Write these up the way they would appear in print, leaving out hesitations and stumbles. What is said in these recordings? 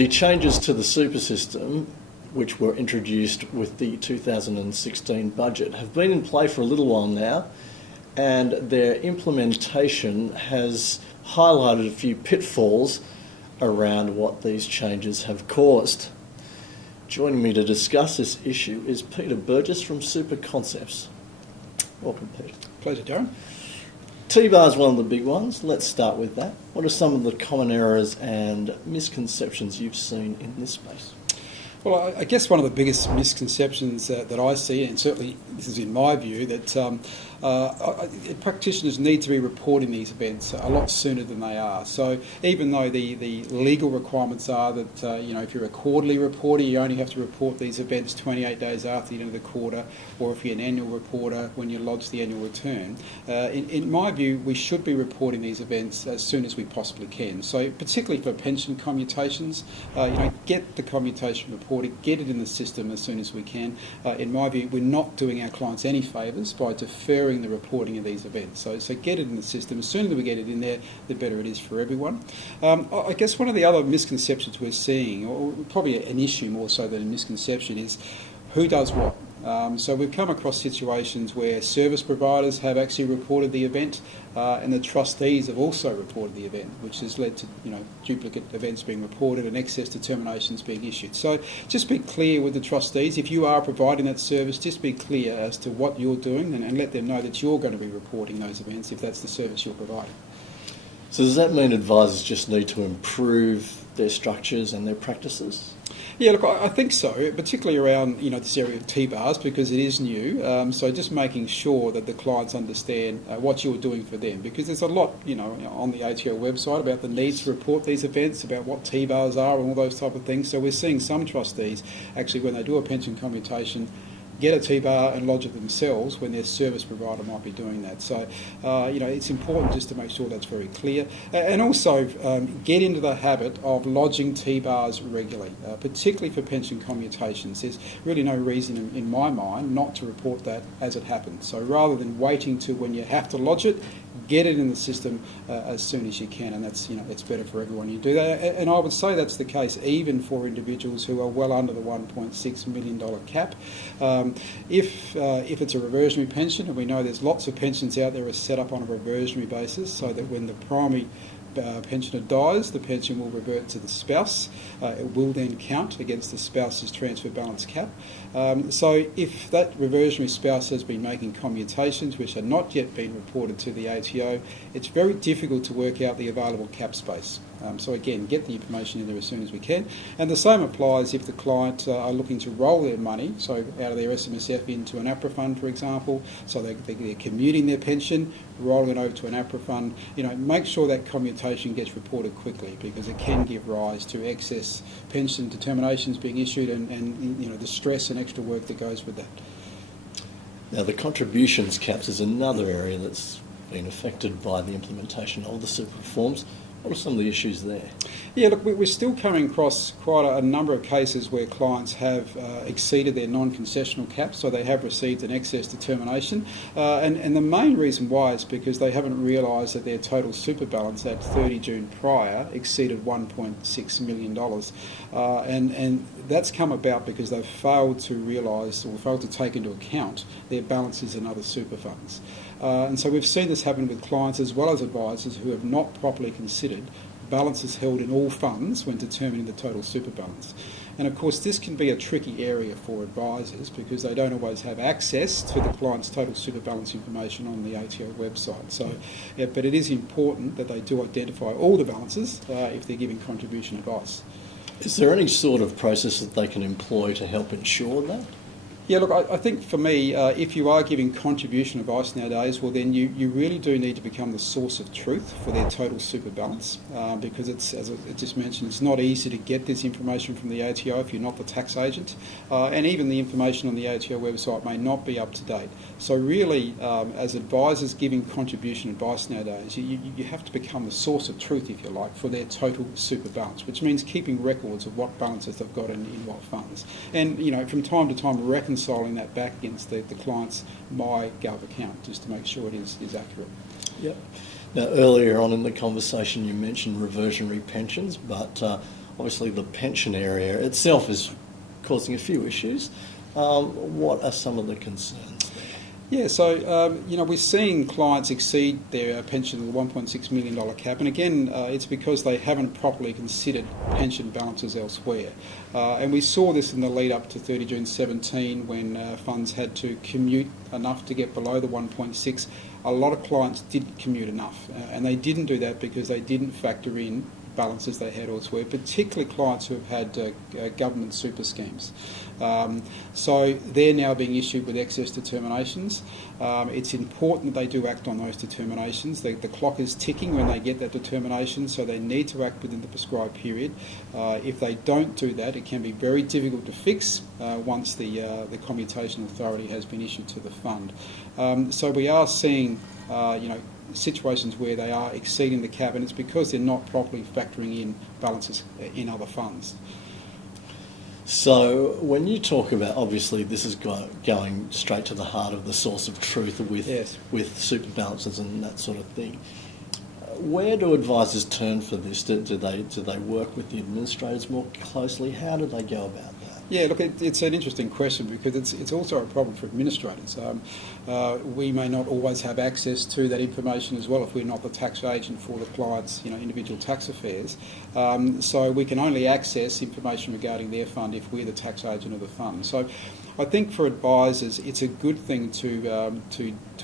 The changes to the super system, which were introduced with the 2016 budget, have been in play for a little while now, and their implementation has highlighted a few pitfalls around what these changes have caused. Joining me to discuss this issue is Peter Burgess from SuperConcepts. Welcome, Peter. Pleasure, Darren. TBAR is one of the big ones. Let's start with that. What are some of the common errors and misconceptions you've seen in this space? Well, I guess one of the biggest misconceptions that I see, and certainly this is in my view, that practitioners need to be reporting these events a lot sooner than they are. So even though the legal requirements are that if you're a quarterly reporter, you only have to report these events 28 days after the end of the quarter, or if you're an annual reporter, when you lodge the annual return. In my view, we should be reporting these events as soon as we possibly can. So particularly for pension commutations, get the commutation reported, get it in the system as soon as we can. In my view, we're not doing our clients any favours by deferring the reporting of these events. So get it in the system. As soon as we get it in there, the better it is for everyone. I guess one of the other misconceptions we're seeing, or probably an issue more so than a misconception, is who does what. So we've come across situations where service providers have actually reported the event, and the trustees have also reported the event, which has led to duplicate events being reported and excess determinations being issued. So just be clear with the trustees. If you are providing that service, just be clear as to what you're doing and let them know that you're going to be reporting those events if that's the service you're providing. So does that mean advisors just need to improve their structures and their practices? Yeah, look, I think so, particularly around this area of TBARs, because it is new. So just making sure that the clients understand what you're doing for them, because there's a lot, on the ATO website about the needs to report these events, about what TBARs are, and all those type of things. So we're seeing some trustees actually, when they do a pension commutation, get a TBAR and lodge it themselves when their service provider might be doing that. So, it's important just to make sure that's very clear. And also get into the habit of lodging TBARs regularly, particularly for pension commutations. There's really no reason in my mind not to report that as it happens. So rather than waiting to when you have to lodge it, get it in the system as soon as you can, and that's better for everyone. You do that, and I would say that's the case even for individuals who are well under the $1.6 million cap. If it's a reversionary pension, and we know there's lots of pensions out there are set up on a reversionary basis, so that when the primary pensioner dies, the pension will revert to the spouse. It will then count against the spouse's transfer balance cap. So if that reversionary spouse has been making commutations which are not yet been reported to the ATO, it's very difficult to work out the available cap space. So again, get the information in there as soon as we can. And the same applies if the client are looking to roll their money, so out of their SMSF into an APRA fund, for example, so they're commuting their pension, rolling it over to an APRA fund. Make sure that commutation gets reported quickly, because it can give rise to excess pension determinations being issued and the stress and extra work that goes with that. Now, the contributions caps is another area that's been affected by the implementation of the super reforms. What are some of the issues there? Yeah, look, we're still coming across quite a number of cases where clients have exceeded their non-concessional cap, so they have received an excess determination. And the main reason why is because they haven't realised that their total super balance at 30 June prior exceeded $1.6 million. And that's come about because they've failed to realise or failed to take into account their balances in other super funds. And so we've seen this happen with clients as well as advisors who have not properly considered balances held in all funds when determining the total super balance. And of course this can be a tricky area for advisors because they don't always have access to the client's total super balance information on the ATO website. So, but it is important that they do identify all the balances if they're giving contribution advice. Is there any sort of process that they can employ to help ensure that? Yeah, look, I think for me, if you are giving contribution advice nowadays, well then you really do need to become the source of truth for their total super balance because it's, as I just mentioned, it's not easy to get this information from the ATO if you're not the tax agent, and even the information on the ATO website may not be up to date. So really, as advisors giving contribution advice nowadays, you have to become the source of truth, if you like, for their total super balance, which means keeping records of what balances they've got in what funds. And, you know, from time to time reconciling that back against the client's MyGov account just to make sure it is accurate. Yep. Now, earlier on in the conversation you mentioned reversionary pensions, but obviously the pension area itself is causing a few issues. What are some of the concerns there? Yeah, so we're seeing clients exceed their pension of the $1.6 million cap, and again, it's because they haven't properly considered pension balances elsewhere. And we saw this in the lead up to 30 June 17 when funds had to commute enough to get below the 1.6. A lot of clients didn't commute enough, and they didn't do that because they didn't factor in balances they had elsewhere, particularly clients who have had government super schemes. So they're now being issued with excess determinations. It's important that they do act on those determinations. The clock is ticking when they get that determination, so they need to act within the prescribed period. If they don't do that, it can be very difficult to fix once the commutation authority has been issued to the fund. So we are seeing situations where they are exceeding the cap, and it's because they're not properly factoring in balances in other funds. So when you talk about, obviously this is going straight to the heart of the source of truth with super balances and that sort of thing. Where do advisors turn for this? Do they work with the administrators more closely? How do they go about that? Yeah, look, it's an interesting question because it's also a problem for administrators. We may not always have access to that information as well if we're not the tax agent for the client's individual tax affairs. So we can only access information regarding their fund if we're the tax agent of the fund. So I think for advisors, it's a good thing to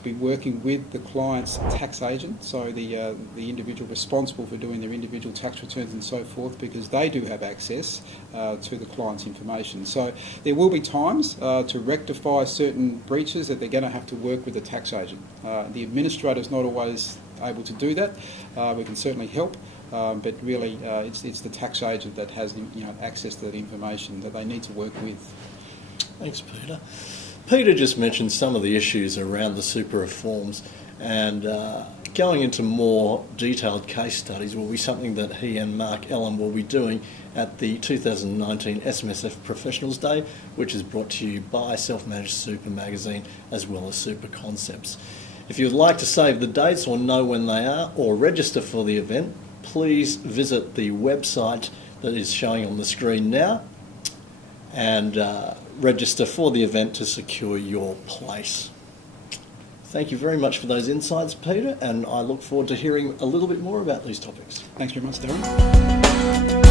be working with the client's tax agent, so the individual responsible for doing their individual tax returns and so forth, because they do have access to the client's information. So there will be times to rectify certain breaches that they're going to have to work with the tax agent. The administrator is not always able to do that. We can certainly help. But really, it's the tax agent that has access to that information that they need to work with. Thanks, Peter. Peter just mentioned some of the issues around the super reforms, and going into more detailed case studies will be something that he and Mark Ellen will be doing at the 2019 SMSF Professionals Day, which is brought to you by Self-Managed Super Magazine as well as SuperConcepts. If you'd like to save the dates or know when they are or register for the event, please visit the website that is showing on the screen now and register for the event to secure your place. Thank you very much for those insights, Peter, and I look forward to hearing a little bit more about these topics. Thanks very much, Darren.